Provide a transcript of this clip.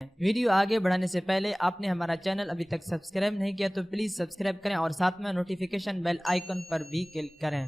Video आगे बढ़ाने से पहले आपने हमारा चैनल अभी तक सब्सक्राइब नहीं किया तो प्लीज सब्सक्राइब करें और साथ में नोटिफिकेशन बेल आइकन पर भी क्लिक करें।